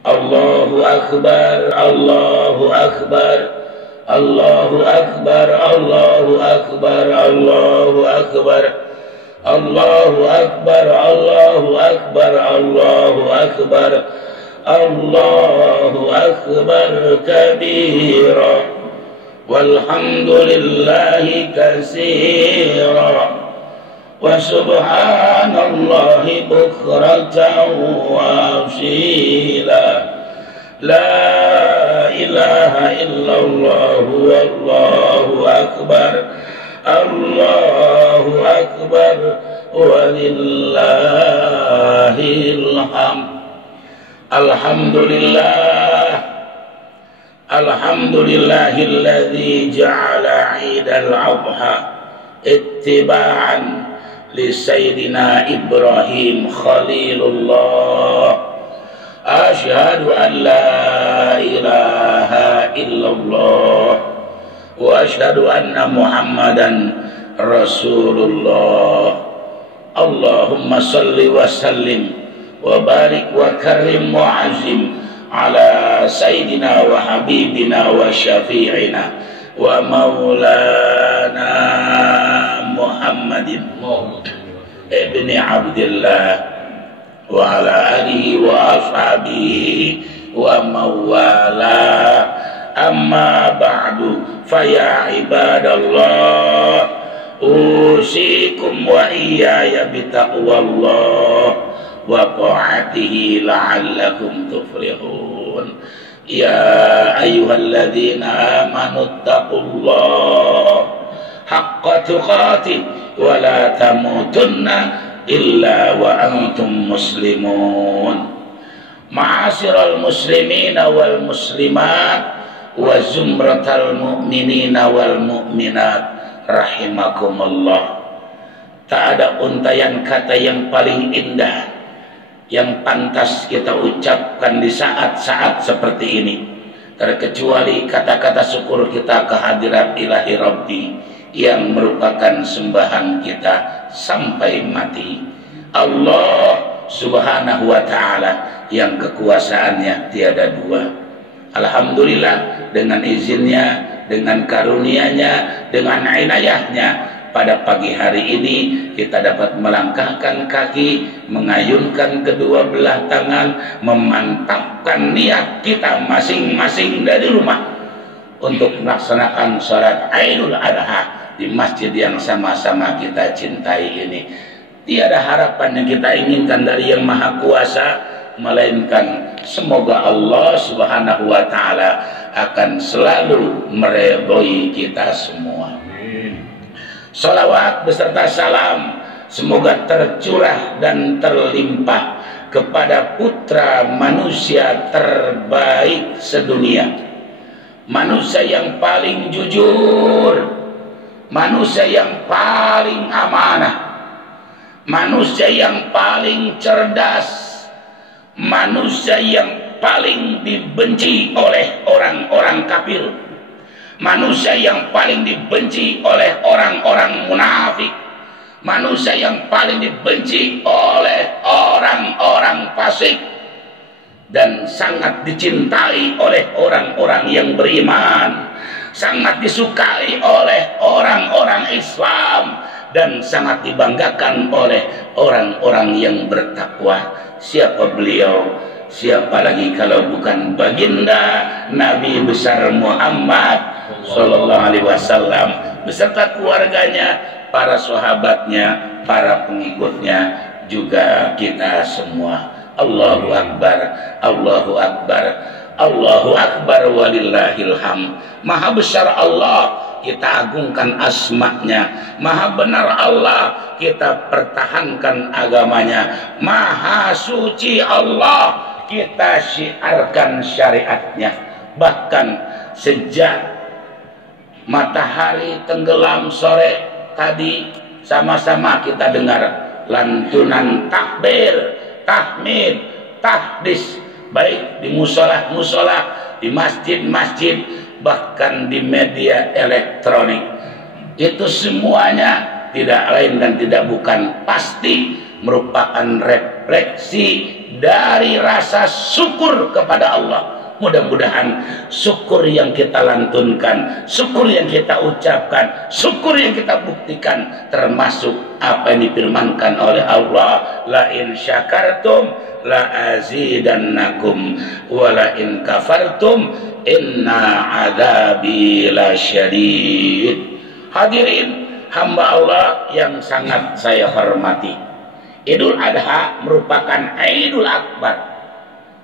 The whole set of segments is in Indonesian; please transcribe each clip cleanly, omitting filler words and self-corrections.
Allahu akbar, Allahu akbar, Allahu akbar, Allahu akbar, Allahu akbar, Allahu akbar, Allahu akbar, Allahu akbar, Allahu akbar kabira, walhamdulillahi katsira, wa subhanallahi bukratan wa asila, la ilaha illallah wallahu akbar, Allahu akbar walillahil hamd. Alhamdulillah, alhamdulillahilladzi ja'ala 'idal adha ittiba'an li sayyidina Ibrahim Khalilullah. Asyhadu an la ilaha illallah wa asyhadu anna Muhammadan Rasulullah. Allahumma salli wa sallim wa barik wa karim wa azim ala sayyidina wa habibina wa syafi'ina wa maulana Muhammadin ibni Abdillah wa ala alihi wa ashabihi wa mawala. Amma ba'du, faya ibadallah, usikum wa iyaya bitaqwallah wa ta'atihi la'allakum tuflihun. Ya ayyuhalladzina amanu taqullah haqqa tuqatih wa la tamutunna illa wa antum muslimun. Ma'asyiral muslimina wal muslimat wa zumratal mu'minina wal mu'minat rahimakumullah. Tak ada untayan kata yang paling indah yang pantas kita ucapkan di saat-saat seperti ini, terkecuali kata-kata syukur kita kehadirat ilahi Rabbi yang merupakan sembahan kita sampai mati. Allah subhanahu wa ta'ala yang kekuasaannya tiada dua. Alhamdulillah, dengan izinnya, dengan karunia-Nya, dengan inayahnya, pada pagi hari ini kita dapat melangkahkan kaki, mengayunkan kedua belah tangan, memantapkan niat kita masing-masing dari rumah untuk melaksanakan sholat Idul Adha di masjid yang sama-sama kita cintai ini. Tiada harapan yang kita inginkan dari Yang Maha Kuasa, melainkan semoga Allah subhanahu wa ta'ala akan selalu meridhoi kita semua. Salawat beserta salam semoga tercurah dan terlimpah kepada putra manusia terbaik sedunia, manusia yang paling jujur, manusia yang paling amanah, manusia yang paling cerdas, manusia yang paling dibenci oleh orang-orang kafir, manusia yang paling dibenci oleh orang-orang munafik, manusia yang paling dibenci oleh orang-orang fasik, dan sangat dicintai oleh orang-orang yang beriman, sangat disukai oleh orang-orang Islam, dan sangat dibanggakan oleh orang-orang yang bertakwa. Siapa beliau? Siapa lagi kalau bukan baginda Nabi besar Muhammad sallallahu alaihi wasallam beserta keluarganya, para sahabatnya, para pengikutnya, juga kita semua. Allahu akbar, Allahu akbar, Allahu akbar walillahil hamd. Maha besar Allah, kita agungkan asma-Nya. Maha benar Allah, kita pertahankan agamanya. Maha suci Allah, kita syiarkan syariatnya. Bahkan sejak matahari tenggelam sore tadi, sama-sama kita dengar lantunan takbir, tahmid, tahdis, baik di musola-musola, di masjid-masjid, bahkan di media elektronik. Itu semuanya tidak lain dan tidak bukan pasti merupakan refleksi dari rasa syukur kepada Allah. Mudah-mudahan syukur yang kita lantunkan, syukur yang kita ucapkan, syukur yang kita buktikan termasuk apa yang difirmankan oleh Allah, la in syakartum la azidannakum wa la in kafartum inna adzabi lasyadid. Hadirin hamba Allah yang sangat saya hormati, Idul Adha merupakan Idul Akbar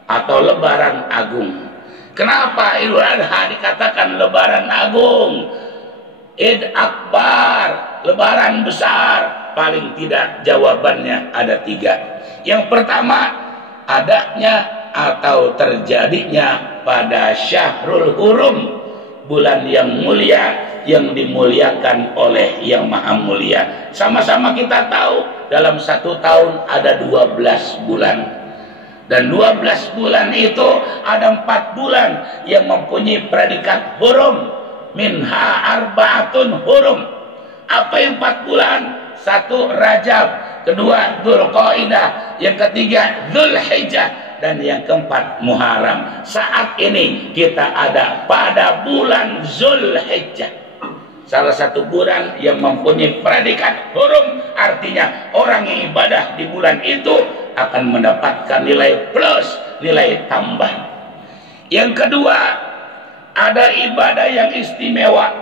atau Lebaran Agung. Kenapa Idul Adha dikatakan Lebaran Agung? Id Akbar, Lebaran besar. Paling tidak jawabannya ada 3. Yang pertama, adanya atau terjadinya pada Syahrul Hurum, bulan yang mulia, yang dimuliakan oleh yang maha mulia. Sama-sama kita tahu dalam 1 tahun ada 12 bulan. Dan 12 bulan itu ada 4 bulan yang mempunyai predikat hurum. Minha arba'atun hurum. Apa yang 4 bulan? 1 Rajab, kedua Dzulqa'dah, yang ketiga Dzulhijjah, dan yang keempat Muharram. Saat ini kita ada pada bulan Dzulhijjah, salah satu bulan yang mempunyai predikat hurum, artinya orang yang ibadah di bulan itu akan mendapatkan nilai plus, nilai tambah. Yang kedua, ada ibadah yang istimewa,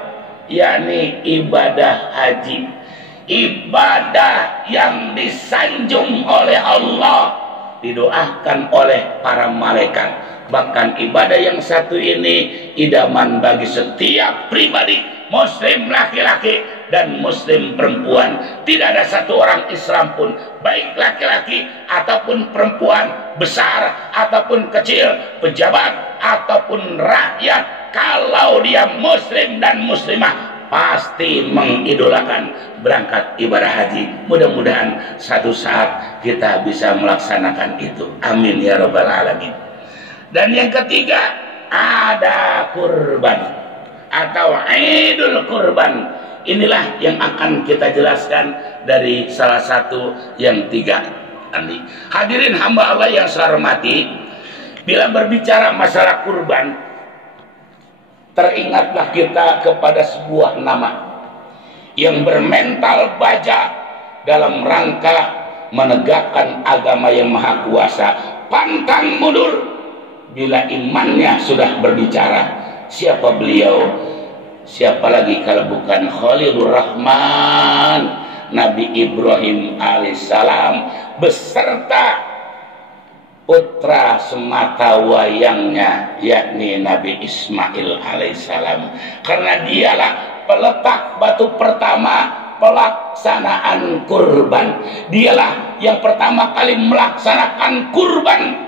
yakni ibadah haji. Ibadah yang disanjung oleh Allah, didoakan oleh para malaikat. Bahkan ibadah yang satu ini idaman bagi setiap pribadi, muslim laki-laki dan muslim perempuan. Tidak ada satu orang Islam pun, baik laki-laki ataupun perempuan, besar ataupun kecil, pejabat ataupun rakyat, kalau dia muslim dan muslimah pasti mengidolakan berangkat ibadah haji. Mudah-mudahan satu saat kita bisa melaksanakan itu. Amin ya rabbal alamin. Dan yang ketiga, ada kurban atau Idul Kurban. Inilah yang akan kita jelaskan dari salah satu yang 3 tadi. Hadirin hamba Allah yang saya hormati, bila berbicara masalah kurban, teringatlah kita kepada sebuah nama yang bermental baja dalam rangka menegakkan agama yang maha kuasa. Pantang mundur bila imannya sudah berbicara. Siapa beliau? Siapa lagi kalau bukan Khalilur Rahman, Nabi Ibrahim alaihissalam beserta putra semata wayangnya, yakni Nabi Ismail alaihissalam. Karena dialah peletak batu pertama pelaksanaan kurban. Dialah yang pertama kali melaksanakan kurban.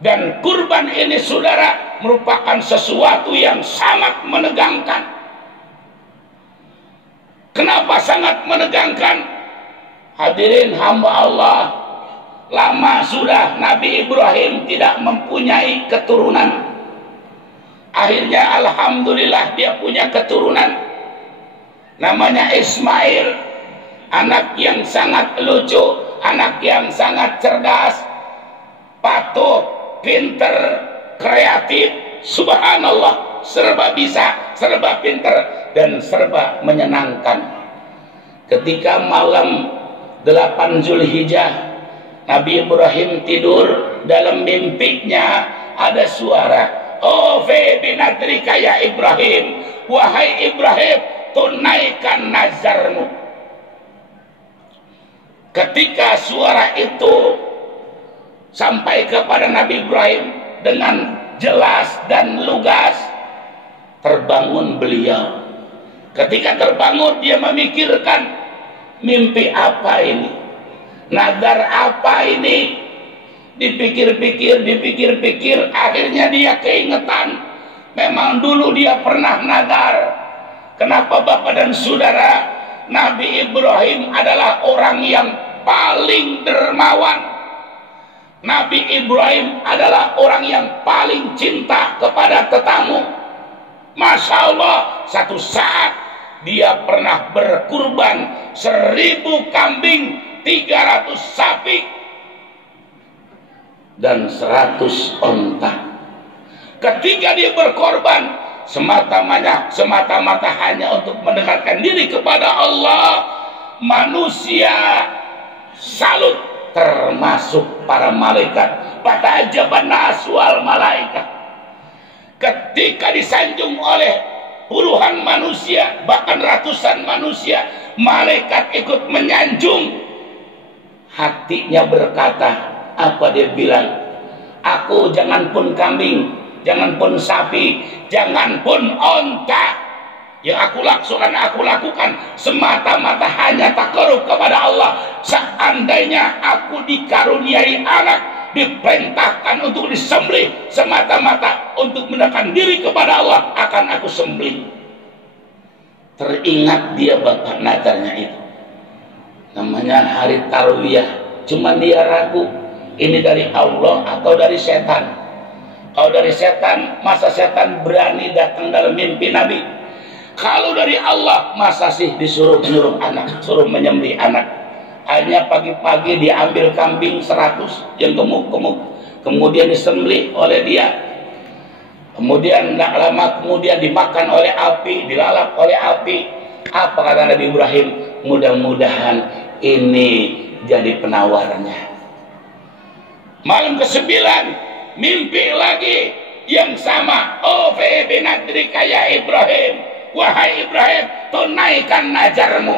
Dan kurban ini, saudara, merupakan sesuatu yang sangat menegangkan. Kenapa sangat menegangkan? Hadirin hamba Allah, lama sudah Nabi Ibrahim tidak mempunyai keturunan. Akhirnya alhamdulillah dia punya keturunan, namanya Ismail. Anak yang sangat lucu, anak yang sangat cerdas, patuh, pinter, kreatif, subhanallah, serba bisa, serba pinter, dan serba menyenangkan. Ketika malam 8 Zulhijjah, Nabi Ibrahim tidur, dalam mimpinya ada suara, "Oh fi binadrika ya Ibrahim, wahai Ibrahim, tunaikan nazarmu." Ketika suara itu sampai kepada Nabi Ibrahim dengan jelas dan lugas, terbangun beliau. Ketika terbangun, dia memikirkan, mimpi apa ini, nazar apa ini. Dipikir-pikir, akhirnya dia keingetan, memang dulu dia pernah nazar. Kenapa Bapak dan Saudara? Nabi Ibrahim adalah orang yang paling dermawan. Nabi Ibrahim adalah orang yang paling cinta kepada tetamu. Masya Allah, satu saat dia pernah berkurban 1000 kambing 300 sapi dan 100 onta. Ketika dia berkorban semata-mata hanya untuk mendekatkan diri kepada Allah, manusia salut, termasuk para malaikat. Fatajaban naswal malaikat. Ketika disanjung oleh puluhan manusia, bahkan ratusan manusia, malaikat ikut menyanjung. Hatinya berkata, apa dia bilang? Aku jangan pun kambing, jangan pun sapi, jangan pun onta, yang aku lakukan semata-mata hanya takarub kepada Allah. Seandainya aku dikaruniai anak, diperintahkan untuk disembelih semata-mata untuk menekan diri kepada Allah, akan aku sembelih. Teringat dia bapak nadarnya itu, namanya hari tarwiyah. Cuma dia ragu, ini dari Allah atau dari setan. Kalau dari setan, masa setan berani datang dalam mimpi Nabi? Kalau dari Allah, masa sih disuruh menyuruh anak, suruh menyembelih anak? Hanya pagi-pagi diambil kambing 100 yang gemuk-gemuk, kemudian disembelih oleh dia. Kemudian tidak lama kemudian dimakan oleh api, dilalap oleh api. Apa kata Nabi Ibrahim? Mudah-mudahan ini jadi penawarnya. Malam ke-9 mimpi lagi yang sama. Oh binadrika ya Ibrahim, wahai Ibrahim, tunaikan najarmu.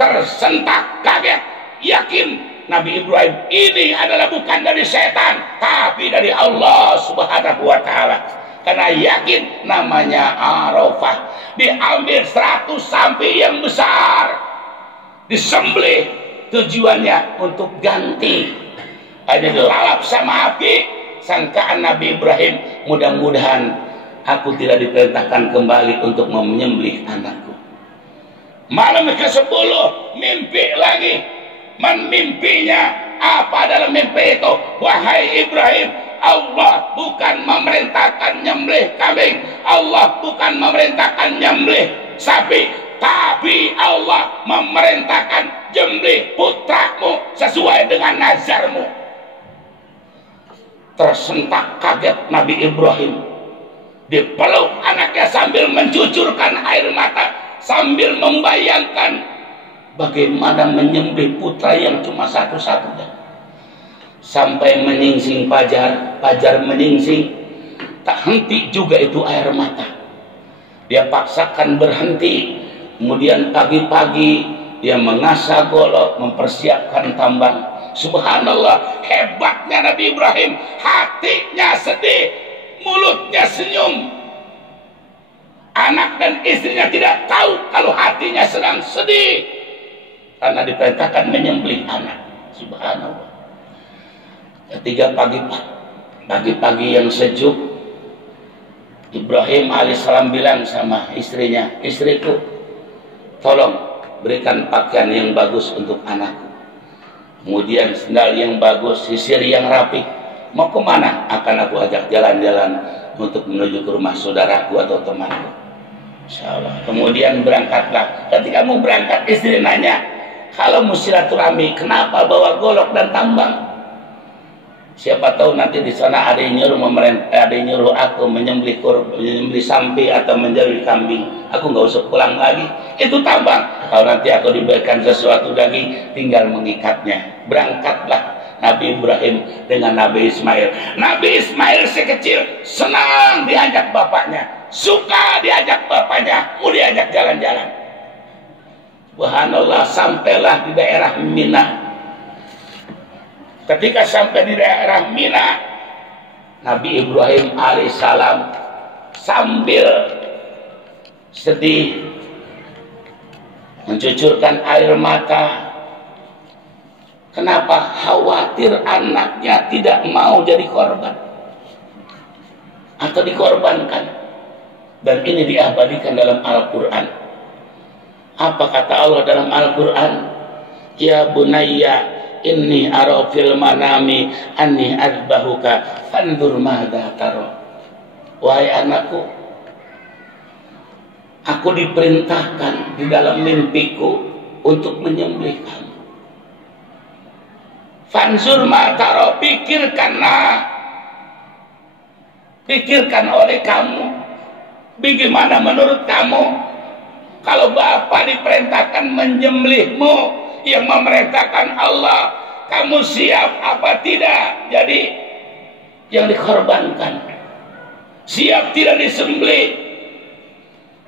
Tersentak kaget, yakin Nabi Ibrahim ini adalah bukan dari setan, tapi dari Allah Subhanahu wa Ta'ala. Karena yakin namanya Arafah, diambil 100 sapi yang besar, disembelih, tujuannya untuk ganti. Hanya dilalap sama api. Sangkaan Nabi Ibrahim, mudah-mudahan aku tidak diperintahkan kembali untuk menyembelih anakku. Malam ke-10 mimpi lagi. Mimpinya apa dalam mimpi itu? Wahai Ibrahim, Allah bukan memerintahkan nyembelih kambing, Allah bukan memerintahkan nyembelih sapi, tapi Allah memerintahkan nyembelih putramu sesuai dengan nazarmu. Tersentak kaget Nabi Ibrahim, dipeluk anaknya sambil mencucurkan air mata, sambil membayangkan bagaimana menyembelih putra yang cuma satu-satunya. Sampai menyingsing Fajar menyingsing, tak henti juga itu air mata. Dia paksakan berhenti. Kemudian pagi-pagi dia mengasah golok, mempersiapkan tambang. Subhanallah, hebatnya Nabi Ibrahim. Hatinya sedih, mulutnya senyum. Anak dan istrinya tidak tahu kalau hatinya sedang sedih, karena diperintahkan menyembelih anak. Subhanallah. Ketika pagi-pagi yang sejuk, Ibrahim alaihissalam bilang sama istrinya, istriku, tolong berikan pakaian yang bagus untuk anakku, kemudian sendal yang bagus, sisir yang rapi. Mau kemana? Akan aku ajak jalan-jalan untuk menuju ke rumah saudaraku atau temanku. Insyaallah. Kemudian berangkatlah. Ketika mau berangkat, istri nanya, kalau mau silaturahmi, kenapa bawa golok dan tambang? Siapa tahu nanti di sana ada yang nyuruh aku menyembelih sapi atau menyembelih kambing. Aku nggak usah pulang lagi. Itu tambang. Kalau nanti aku diberikan sesuatu daging, tinggal mengikatnya. Berangkatlah Nabi Ibrahim dengan Nabi Ismail. Nabi Ismail si kecil senang diajak bapaknya, suka diajak bapaknya, mau diajak jalan-jalan. Subhanallah, sampailah di daerah Mina. Ketika sampai di daerah Mina, Nabi Ibrahim alaihissalam sambil sedih mencucurkan air mata. Kenapa? Khawatir anaknya tidak mau jadi korban atau dikorbankan. Dan ini diabadikan dalam Al-Quran. Apa kata Allah dalam Al-Quran? Ya bunayya inni ara fil manami anni adbahuka fandur madza tara. Wahai anakku, aku diperintahkan di dalam mimpiku untuk menyembelih kamu. Fanzur mataro, pikirkan oleh kamu, bagaimana menurut kamu kalau Bapak diperintahkan menyembelihmu yang memerintahkan Allah, kamu siap apa tidak jadi yang dikorbankan, siap tidak disembelih?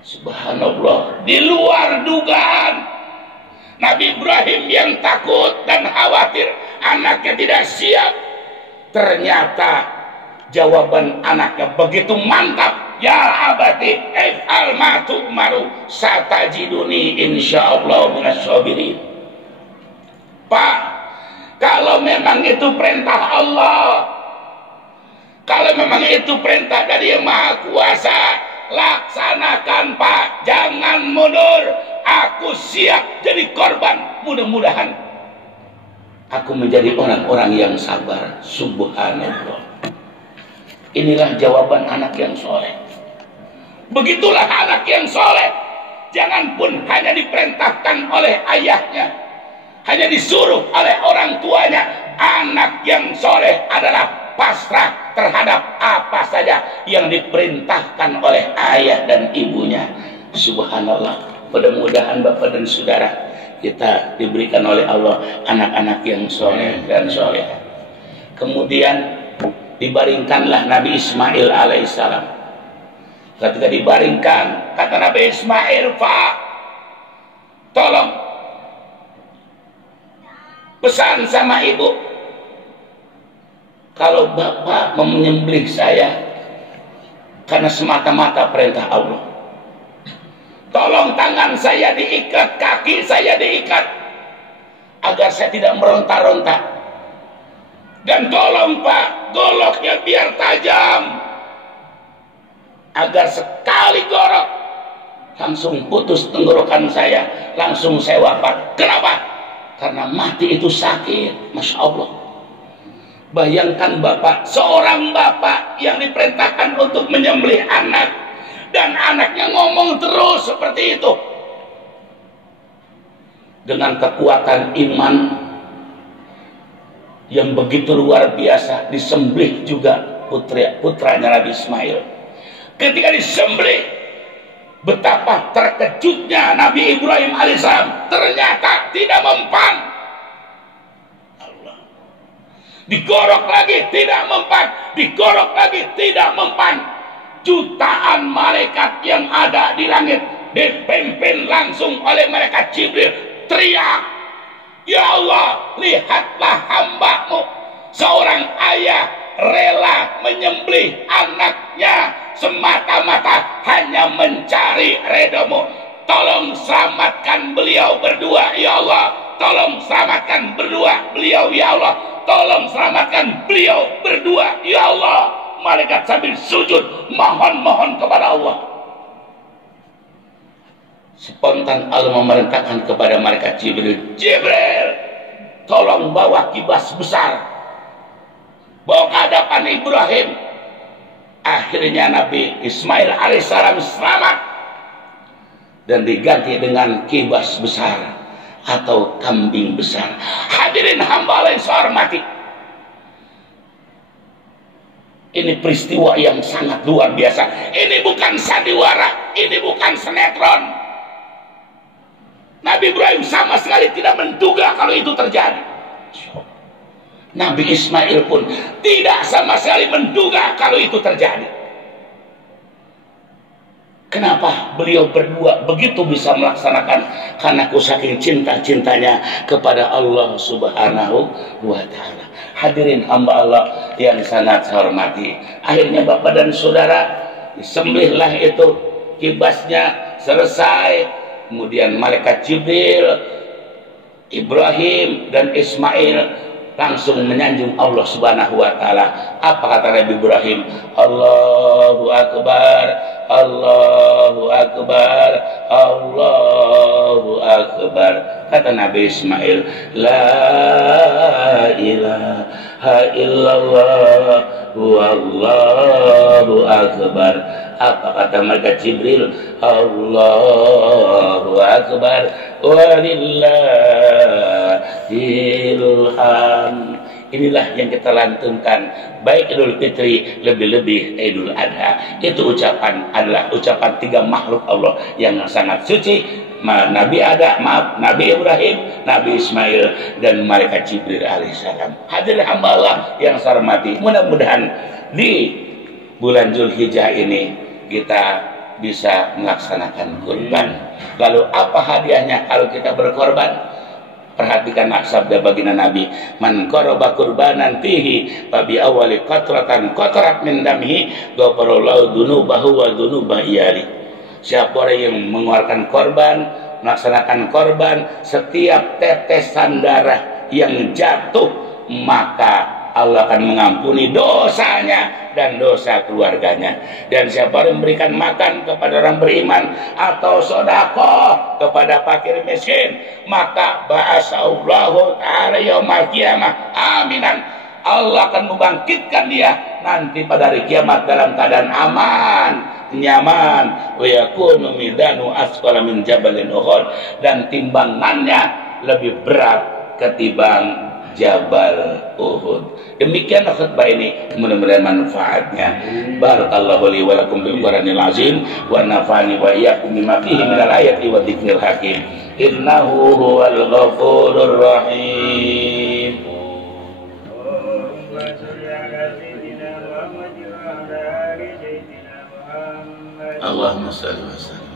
Subhanallah, di luar dugaan. Nabi Ibrahim yang takut dan khawatir anaknya tidak siap, ternyata jawaban anaknya begitu mantap. Ya abati if'al ma tu'maru satajiduni insyaallah minas sabirin. Pak, kalau memang itu perintah Allah, kalau memang itu perintah dari Yang Maha Kuasa, laksanakan Pak, jangan mundur. Aku siap jadi korban. Mudah-mudahan aku menjadi orang-orang yang sabar. Subhanallah. Inilah jawaban anak yang soleh. Begitulah anak yang soleh. Jangan pun hanya diperintahkan oleh ayahnya, hanya disuruh oleh orang tuanya. Anak yang soleh adalah pasrah terhadap apa saja yang diperintahkan oleh ayah dan ibunya. Subhanallah. Mudah-mudahan Bapak dan Saudara, kita diberikan oleh Allah anak-anak yang soleh dan soleh. Kemudian dibaringkanlah Nabi Ismail alaihissalam. Ketika dibaringkan, kata Nabi Ismail, Pak, tolong pesan sama ibu, kalau Bapak menyembelih saya karena semata-mata perintah Allah, tolong tangan saya diikat, kaki saya diikat, agar saya tidak meronta-ronta. Dan tolong Pak, goloknya biar tajam, agar sekali gorok langsung putus tenggorokan saya, langsung saya wafat. Kenapa? Karena mati itu sakit. Masya Allah. Bayangkan Bapak, seorang Bapak yang diperintahkan untuk menyembelih anak, dan anaknya ngomong terus seperti itu. Dengan kekuatan iman yang begitu luar biasa, disembelih juga putranya Nabi Ismail. Ketika disembelih, betapa terkejutnya Nabi Ibrahim alaihissalam, ternyata tidak mempan. Allah. Digorok lagi tidak mempan, digorok lagi tidak mempan. Jutaan malaikat yang ada di langit dipimpin langsung oleh malaikat Jibril teriak, ya Allah, lihatlah hamba-Mu, seorang ayah rela menyembelih anaknya semata-mata hanya mencari ridha-Mu. Tolong selamatkan beliau berdua ya Allah, tolong selamatkan beliau ya Allah, tolong selamatkan beliau berdua ya Allah. Malaikat sambil sujud mohon kepada Allah. Spontan Allah memerintahkan kepada malaikat Jibril, Jibril, tolong bawa kibas besar, bawa ke hadapan Ibrahim. Akhirnya Nabi Ismail alaihissalam selamat dan diganti dengan kibas besar atau kambing besar. Hadirin hamba Allah yang saya hormati, ini peristiwa yang sangat luar biasa. Ini bukan sandiwara, ini bukan sinetron. Nabi Ibrahim sama sekali tidak menduga kalau itu terjadi. Nabi Ismail pun tidak sama sekali menduga kalau itu terjadi. Kenapa beliau berdua begitu bisa melaksanakan? Karena saking cinta-cintanya kepada Allah Subhanahu wa Ta'ala. Hadirin hamba Allah yang sangat saya hormati, akhirnya Bapak dan Saudara, disembelihlah itu kibasnya, selesai. Kemudian malaikat Jibril, Ibrahim dan Ismail langsung menyanjung Allah Subhanahu wa Ta'ala. Apa kata Nabi Ibrahim? Allahu Akbar, Allahu Akbar, Allahu Akbar. Kata Nabi Ismail, La ilaha illallah wallahu akbar. Apa kata malaikat Jibril? Allahu Akbar walillahil hamd. inilah yang kita lantunkan baik Idul Fitri lebih-lebih Idul Adha. Itu adalah ucapan 3 makhluk Allah yang sangat suci, Nabi Nabi Ibrahim, Nabi Ismail, dan malaikat Jibril alaihissalam. Hadirin hamba Allah yang saya hormati, mudah-mudahan di bulan Zulhijjah ini kita bisa melaksanakan kurban. Lalu apa hadiahnya kalau kita berkorban? Perhatikanlah sabda baginda Nabi, man qaraba qurbanan fihi fa bi awwali qatratan qatarat min damhi ghafarallahu dzunubahu wa dzunuba iyali. Siapa orang yang mengeluarkan korban, melaksanakan korban, setiap tetesan darah yang jatuh, maka Allah akan mengampuni dosanya dan dosa keluarganya. Dan siapa yang memberikan makan kepada orang beriman atau sedekah kepada fakir miskin, maka ba'asallahu ta'ala yaumil qiyamah aminan, Allah akan membangkitkan dia nanti pada hari kiamat dalam keadaan aman, nyaman. Wa yakunu midanu asqala min jabalin Uhud, dan timbangannya lebih berat ketimbang Jabal Uhud. Demikian khutbah ini, mudah-mudahan manfaatnya. Barakallahu li wa lakum bil Qur'anil azim wa nafa'ani wa iyyakum bima fihi minal ayati wa dzikril hakim. Innahu huwal ghafurur rahim. Allahumma shalli wa sallim.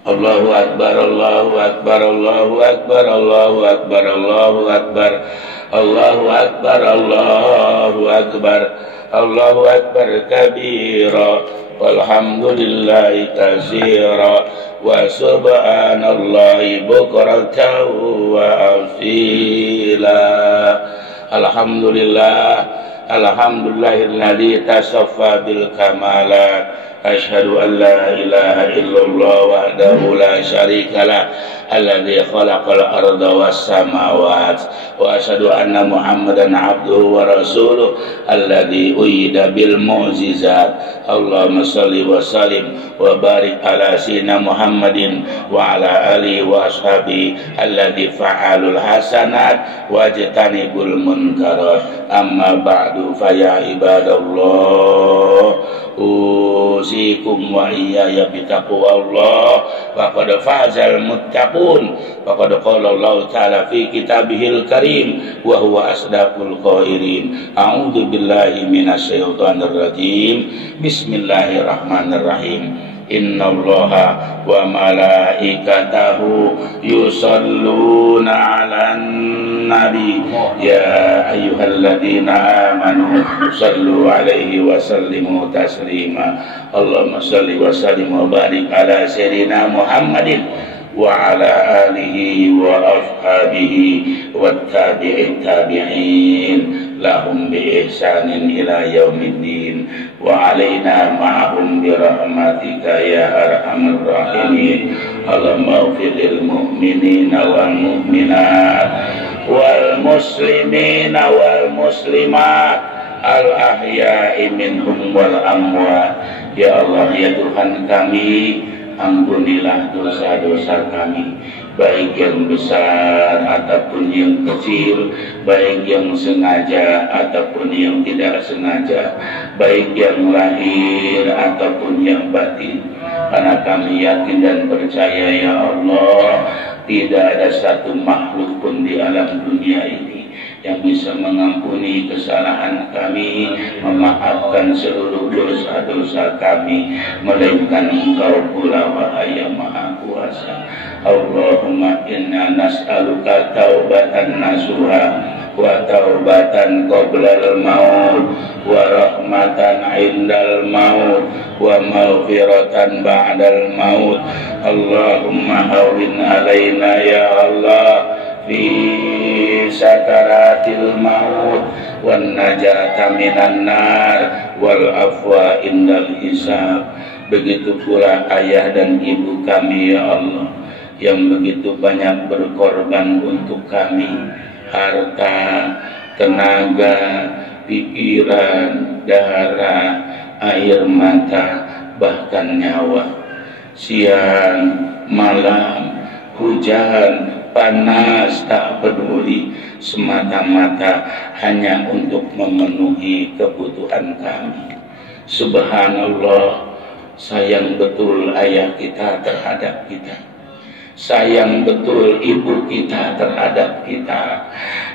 Allahu akbar, Allahu akbar, Allahu akbar, Allahu akbar, Allahu akbar, Allahu akbar, Allahu akbar, Allahu akbar kabira, walhamdulillahi katsira, wa subhanallahi bukratan wa asila. Alhamdulillah, alhamdulillahilladzi tasaffa bil kamalat. Asyhadu an la ilaha illallah wahdahu la syarika lah, alladzi khalaqal arda was samawati, wa asyhadu anna Muhammadan abduhu wa rasuluh alladzi uyyida bil mu'jizat. Allahumma shalli wa sallim wa barik ala sayyidina Muhammadin wa ala alihi wa ashabihi alladzi fa'alul hasanat wa jatanibul munkarat. Amma ba'du, fa ya ibadallah, usikum wa iyaya bitaqwallah, faqad fazal muttaqun. Faqad qala Allah ta'ala fi kitabihil karim wa huwa asdaqul qairin. A'udzu billahi minasyaitonir rajim. Bismillahirrahmanirrahim. Innallaha wa malaikatahu yusalluna 'alan nabi ya ayyuhalladzina amanu sallu 'alaihi wa sallimu taslima. Allahumma shalli wa sallim wa barik ala sayyidina Muhammadin wa ala alihi wa ashabihi wat tabi'in lahum bi ihsanin ila yaumiddin wa alaina ma'ahum bi rahmatika ya arhamar rahimin. Allahumma ighfir lil mu'minina wal mu'minat wal muslimina wal muslimat al ahya'i minhum wal amwat. Ya Allah, ya Tuhan kami, ampunilah dosa-dosa kami, baik yang besar ataupun yang kecil, baik yang sengaja ataupun yang tidak sengaja, baik yang lahir ataupun yang batin. Karena kami yakin dan percaya ya Allah, tidak ada satu makhluk pun di alam dunia ini yang bisa mengampuni kesalahan kami, memaafkan seluruh dosa-dosa kami, melainkan Engkau pula, wahai yang Maha Kuasa. Allahumma inna nas'aluka taubatan nasuha wa taubatan qoblal maut wa rahmatan indal maut wa maghfiratan ba'dal maut. Allahumma hawwin alaina ya Allah fi sakaratil maut wan najata minan nar wal afwa indal hisab. Begitu pula ayah dan ibu kami ya Allah, yang begitu banyak berkorban untuk kami, harta, tenaga, pikiran, darah, air mata, bahkan nyawa. siang, malam, hujan, panas, tak peduli, semata-mata hanya untuk memenuhi kebutuhan kami. Subhanallah, sayang betul ayah kita terhadap kita, sayang betul ibu kita terhadap kita.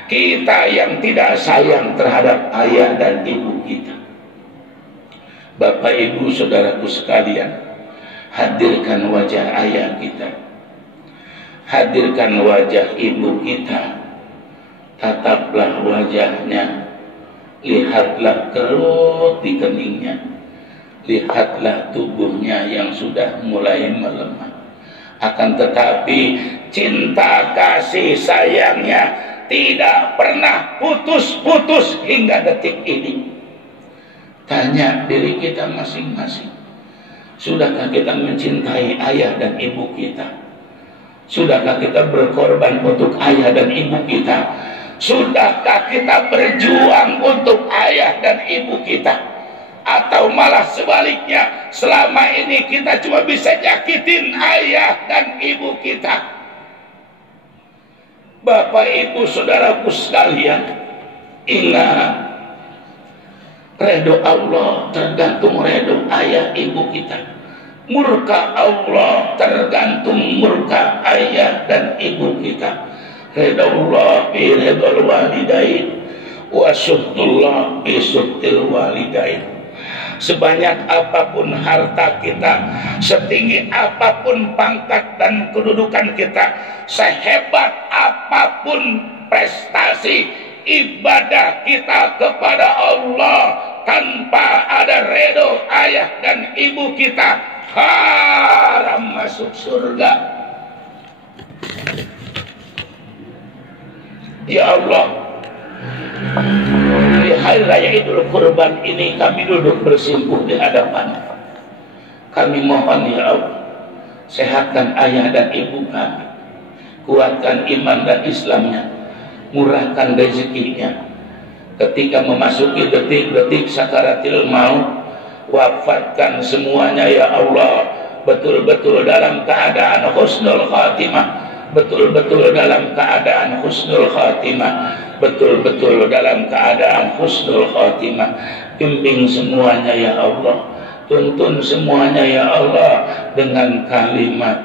Kita yang tidak sayang terhadap ayah dan ibu kita. Bapak, ibu, saudaraku sekalian, hadirkan wajah ayah kita, hadirkan wajah ibu kita, tataplah wajahnya, lihatlah kerut di keningnya, lihatlah tubuhnya yang sudah mulai melemah. Akan tetapi cinta kasih sayangnya tidak pernah putus-putus hingga detik ini. Tanya diri kita masing-masing, sudahkah kita mencintai ayah dan ibu kita? Sudahkah kita berkorban untuk ayah dan ibu kita? Sudahkah kita berjuang untuk ayah dan ibu kita? Atau malah sebaliknya, selama ini kita cuma bisa nyakitin ayah dan ibu kita? Bapak, ibu, saudaraku sekalian, ingat, redho Allah tergantung redho ayah ibu kita. Murka Allah tergantung murka ayah dan ibu kita. Redho Allah bi redhol walidain, wa suhtullah bi suhtil walidain. Sebanyak apapun harta kita, setinggi apapun pangkat dan kedudukan kita, sehebat apapun prestasi ibadah kita kepada Allah, tanpa ada redho ayah dan ibu kita, haram masuk surga. Ya Allah, di hari raya Idul Kurban ini kami duduk bersimpuh di hadapan. Kami mohon ya Allah, sehatkan ayah dan ibu kami, kuatkan iman dan Islamnya, murahkan rezekinya. Ketika memasuki detik-detik sakaratil maut, wafatkan semuanya ya Allah, betul-betul dalam keadaan husnul khatimah, betul-betul dalam keadaan husnul khatimah, betul-betul dalam keadaan husnul khatimah. Bimbing semuanya ya Allah, tuntun semuanya ya Allah dengan kalimat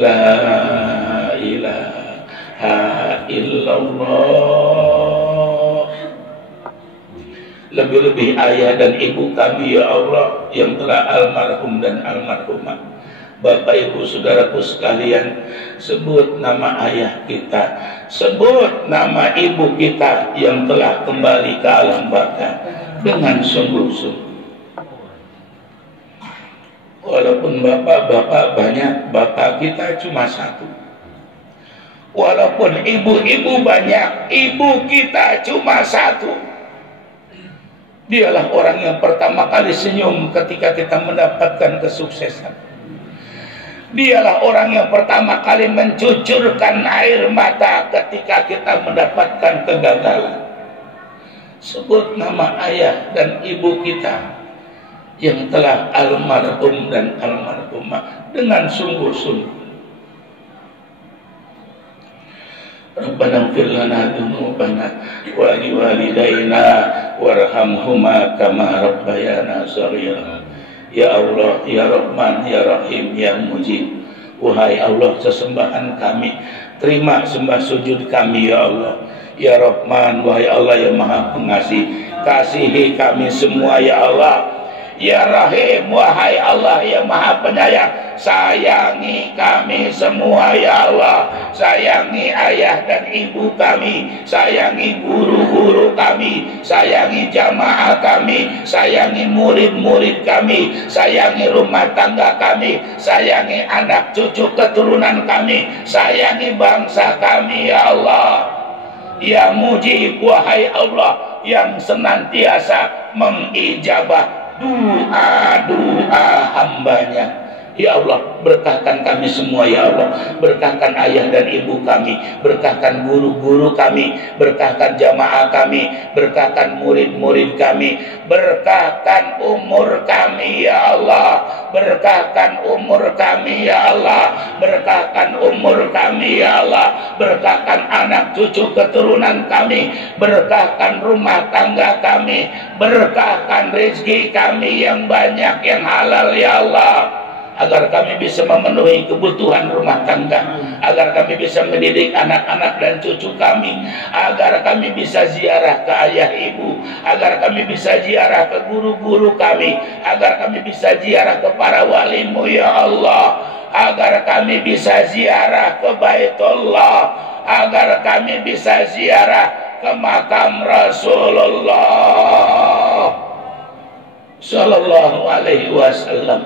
la ilaha illallah. Lebih-lebih ayah dan ibu kami ya Allah yang telah almarhum dan almarhumah. Bapak, ibu, saudaraku sekalian, sebut nama ayah kita, sebut nama ibu kita yang telah kembali ke alam baka dengan sungguh-sungguh. Walaupun bapak-bapak banyak, bapak kita cuma satu. Walaupun ibu-ibu banyak, ibu kita cuma satu. Dialah orang yang pertama kali senyum ketika kita mendapatkan kesuksesan. Dialah orang yang pertama kali mencucurkan air mata ketika kita mendapatkan kegagalan. Sebut nama ayah dan ibu kita yang telah almarhum dan almarhumah dengan sungguh-sungguh. Rabbana ighfir lana dzunubana wa liwalidayna warhamhuma kama rabbayana shaghira. Ya Allah, ya Rahman, ya Rahim, ya Mujib. Wahai Allah, sesembahan kami, terima sembah sujud kami ya Allah. Ya Rahman, wahai Allah yang Maha Pengasih, kasihi kami semua ya Allah. Ya Rahim, wahai Allah yang Maha Penyayang, sayangi kami semua ya Allah. Sayangi ayah dan ibu kami, sayangi guru-guru kami, sayangi jamaah kami, sayangi murid-murid kami, sayangi rumah tangga kami, sayangi anak cucu keturunan kami, sayangi bangsa kami ya Allah. Ya Mujib, wahai Allah yang senantiasa mengijabah doa-doa hambanya. Ya Allah, berkahkan kami semua ya Allah. Berkahkan ayah dan ibu kami, berkahkan guru-guru kami, berkahkan jamaah kami, berkahkan murid-murid kami, berkahkan umur kami ya Allah. Berkahkan umur kami ya Allah. Berkahkan umur kami ya Allah. Berkahkan anak cucu keturunan kami, berkahkan rumah tangga kami, berkahkan rezeki kami yang banyak, yang halal ya Allah, agar kami bisa memenuhi kebutuhan rumah tangga, agar kami bisa mendidik anak-anak dan cucu kami, agar kami bisa ziarah ke ayah ibu, agar kami bisa ziarah ke guru-guru kami, agar kami bisa ziarah ke para walimu ya Allah, agar kami bisa ziarah ke Baitullah, agar kami bisa ziarah ke makam Rasulullah sallallahu alaihi wasallam.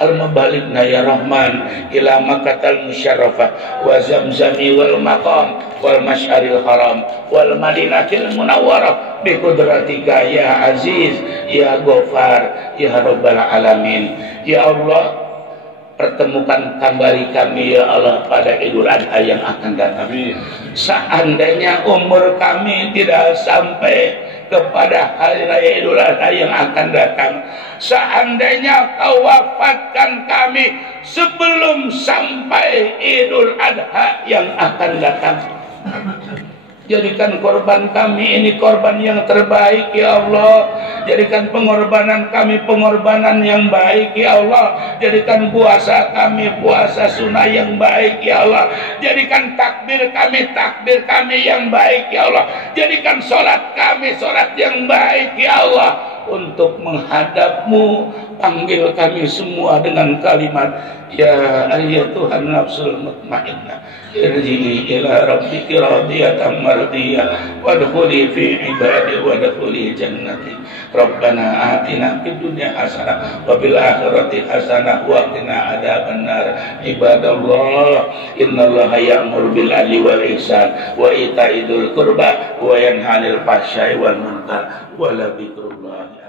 Al-mabalikna ya Rahman ila Makkatal musyarrafah wa zamzami wal maqam wal masyaril haram wal madinatil munawwarah bi qudratika ya aziz ya ghafar ya rabbal alamin. Ya Allah, pertemukan kembali kami ya Allah pada Idul Adha yang akan datang. Seandainya umur kami tidak sampai kepada hari raya Idul Adha yang akan datang, seandainya Kau wafatkan kami sebelum sampai Idul Adha yang akan datang, jadikan korban kami ini korban yang terbaik ya Allah. Jadikan pengorbanan kami pengorbanan yang baik ya Allah. Jadikan puasa kami puasa sunnah yang baik ya Allah. Jadikan takbir kami yang baik ya Allah. Jadikan sholat kami sholat yang baik ya Allah. Untuk menghadap-Mu, panggil kami semua dengan kalimat ya ayyatuhan nafsul mutmainnah irji'i ila rabbiki radiyatan mardiyah wadkhuli fi ibadi wadkhuli jannati. Rabbana atina fid dunya hasanah wa fil akhirati hasanah wa qina adzabannar. Ibadallah, innallaha ya'muru bil adli wal ihsan wa ita'i dzil qurba wa yanha 'anil fahsya'i wal munkar wa la dzikrullah